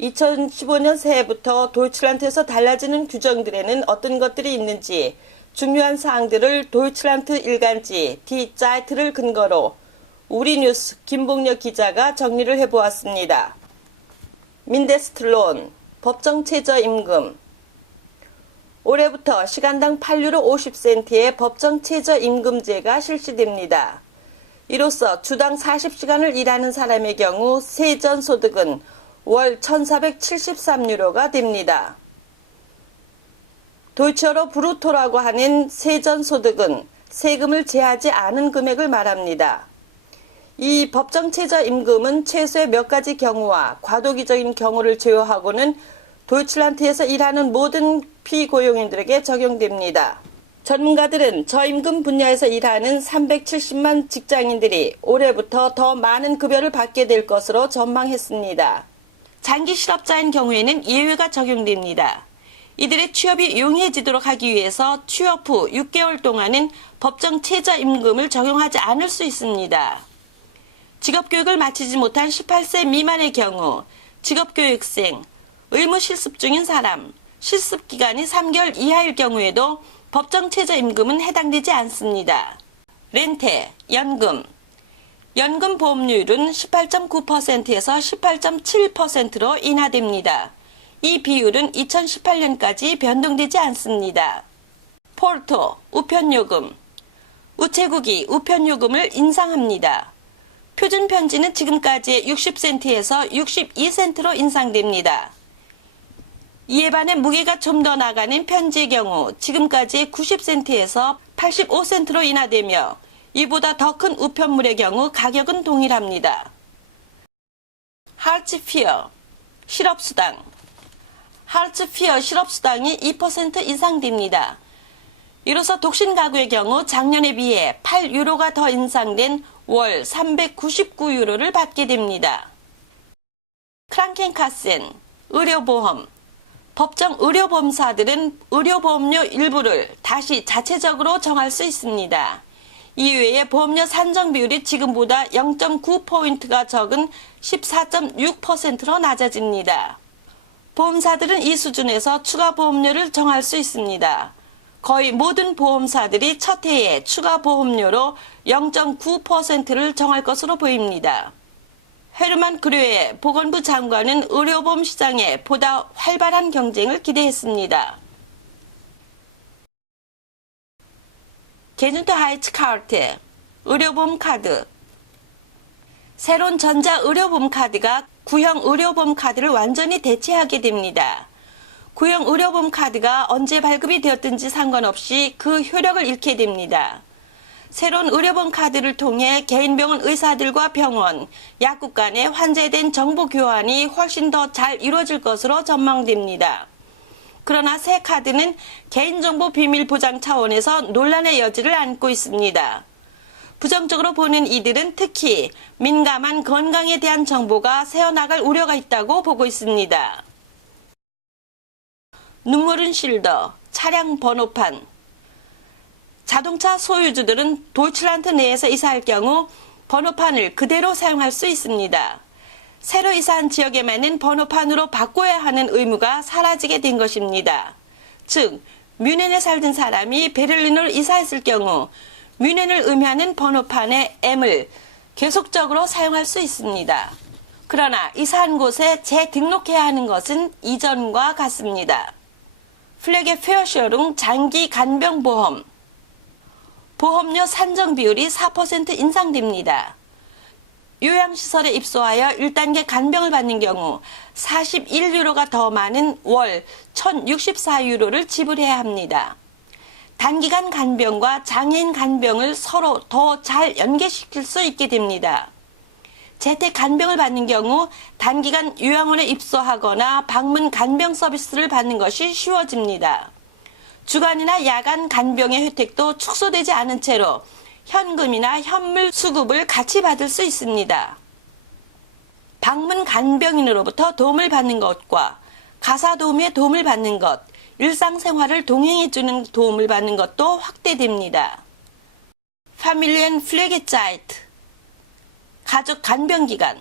2015년 새해부터 도이칠란트에서 달라지는 규정들에는 어떤 것들이 있는지 중요한 사항들을 도이칠란트 일간지 디 자이트를 근거로 우리뉴스 김봉력 기자가 정리를 해보았습니다. 민데스틀론, 법정 최저임금. 올해부터 시간당 8유로 50센트의 법정 최저임금제가 실시됩니다. 이로써 주당 40시간을 일하는 사람의 경우 세전소득은 월 1,473유로가 됩니다. 도이처로 브루토라고 하는 세전소득은 세금을 제하지 않은 금액을 말합니다. 이 법정 최저임금은 최소의 몇 가지 경우와 과도기적인 경우를 제외하고는 도이칠란트에서 일하는 모든 피고용인들에게 적용됩니다. 전문가들은 저임금 분야에서 일하는 370만 직장인들이 올해부터 더 많은 급여를 받게 될 것으로 전망했습니다. 장기 실업자인 경우에는 예외가 적용됩니다. 이들의 취업이 용이해지도록 하기 위해서 취업 후 6개월 동안은 법정 최저임금을 적용하지 않을 수 있습니다. 직업교육을 마치지 못한 18세 미만의 경우 직업교육생, 의무실습 중인 사람, 실습기간이 3개월 이하일 경우에도 법정 최저임금은 해당되지 않습니다. 렌테, 연금. 연금 보험료율은 18.9%에서 18.7%로 인하됩니다. 이 비율은 2018년까지 변동되지 않습니다. 포르토, 우편요금. 우체국이 우편요금을 인상합니다. 표준 편지는 지금까지의 60센트에서 62센트로 인상됩니다. 이에 반해 무게가 좀 더 나가는 편지의 경우 지금까지의 90센트에서 85센트로 인하되며 이보다 더 큰 우편물의 경우 가격은 동일합니다. 하르츠피어, 실업수당. 하르츠피어 실업수당이 2% 인상됩니다. 이로써 독신 가구의 경우 작년에 비해 8유로가 더 인상된 월 399유로를 받게 됩니다. 크랑켄카센, 의료보험. 법정 의료보험사들은 의료보험료 일부를 다시 자체적으로 정할 수 있습니다. 이외에 보험료 산정 비율이 지금보다 0.9포인트가 적은 14.6%로 낮아집니다. 보험사들은 이 수준에서 추가 보험료를 정할 수 있습니다. 거의 모든 보험사들이 첫 해에 추가 보험료로 0.9%를 정할 것으로 보입니다. 헤르만 그류에 보건부 장관은 의료보험 시장에 보다 활발한 경쟁을 기대했습니다. 게준트하이츠카르테, 의료보험 카드. 새로운 전자 의료보험 카드가 구형 의료보험 카드를 완전히 대체하게 됩니다. 구형 의료보험 카드가 언제 발급이 되었든지 상관없이 그 효력을 잃게 됩니다. 새로운 의료보험 카드를 통해 개인병원 의사들과 병원, 약국 간의 환자에 대한 정보 교환이 훨씬 더 잘 이루어질 것으로 전망됩니다. 그러나 새 카드는 개인정보 비밀 보장 차원에서 논란의 여지를 안고 있습니다. 부정적으로 보는 이들은 특히 민감한 건강에 대한 정보가 새어나갈 우려가 있다고 보고 있습니다. 눈물은 실더, 차량 번호판. 자동차 소유주들은 도이칠란트 내에서 이사할 경우 번호판을 그대로 사용할 수 있습니다. 새로 이사한 지역에만은 번호판으로 바꿔야 하는 의무가 사라지게 된 것입니다. 즉, 뮌헨에 살던 사람이 베를린으로 이사했을 경우 뮌헨을 의미하는 번호판의 M을 계속적으로 사용할 수 있습니다. 그러나 이사한 곳에 재등록해야 하는 것은 이전과 같습니다. 플레게 페어셔룽 장기 간병보험. 보험료 산정 비율이 4% 인상됩니다. 요양시설에 입소하여 1단계 간병을 받는 경우 41유로가 더 많은 월 1,064유로를 지불해야 합니다. 단기간 간병과 장애인 간병을 서로 더 잘 연계시킬 수 있게 됩니다. 재택 간병을 받는 경우 단기간 요양원에 입소하거나 방문 간병 서비스를 받는 것이 쉬워집니다. 주간이나 야간 간병의 혜택도 축소되지 않은 채로 현금이나 현물 수급을 같이 받을 수 있습니다. 방문 간병인으로부터 도움을 받는 것과 가사 도우미의 도움을 받는 것, 일상생활을 동행해주는 도움을 받는 것도 확대됩니다. 파밀리엔 플레게자이트, 가족 간병기간.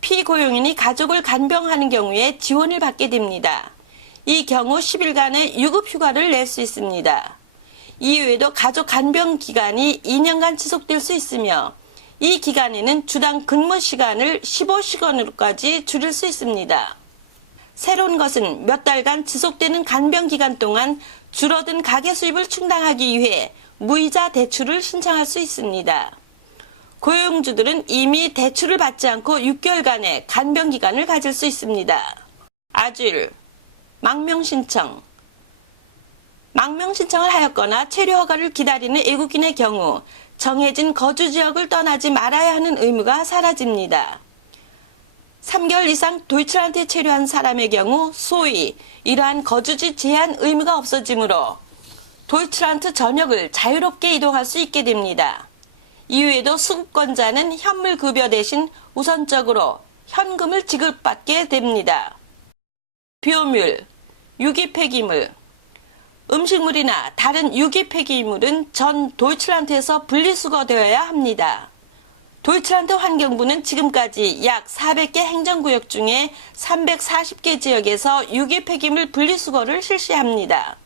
피고용인이 가족을 간병하는 경우에 지원을 받게 됩니다. 이 경우 10일간의 유급휴가를 낼 수 있습니다. 이외에도 가족 간병 기간이 2년간 지속될 수 있으며 이 기간에는 주당 근무 시간을 15시간으로까지 줄일 수 있습니다. 새로운 것은 몇 달간 지속되는 간병 기간 동안 줄어든 가계 수입을 충당하기 위해 무이자 대출을 신청할 수 있습니다. 고용주들은 이미 대출을 받지 않고 6개월간의 간병 기간을 가질 수 있습니다. 아줄, 망명 신청. 망명 신청을 하였거나 체류 허가를 기다리는 외국인의 경우 정해진 거주 지역을 떠나지 말아야 하는 의무가 사라집니다. 3개월 이상 도이칠란드에 체류한 사람의 경우 소위 이러한 거주지 제한 의무가 없어지므로 도이칠란드 전역을 자유롭게 이동할 수 있게 됩니다. 이외에도 수급권자는 현물 급여 대신 우선적으로 현금을 지급받게 됩니다. 비오물, 유기 폐기물. 음식물이나 다른 유기 폐기물은 전 도이칠란드에서 분리수거되어야 합니다. 도이칠란드 환경부는 지금까지 약 400개 행정구역 중에 340개 지역에서 유기 폐기물 분리수거를 실시합니다.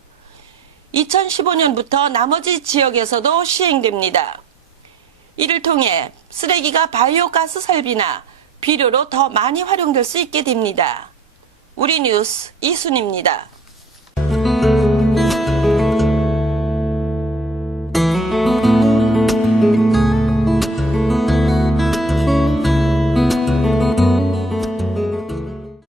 2015년부터 나머지 지역에서도 시행됩니다. 이를 통해 쓰레기가 바이오가스 설비나 비료로 더 많이 활용될 수 있게 됩니다. 우리 뉴스 이순입니다.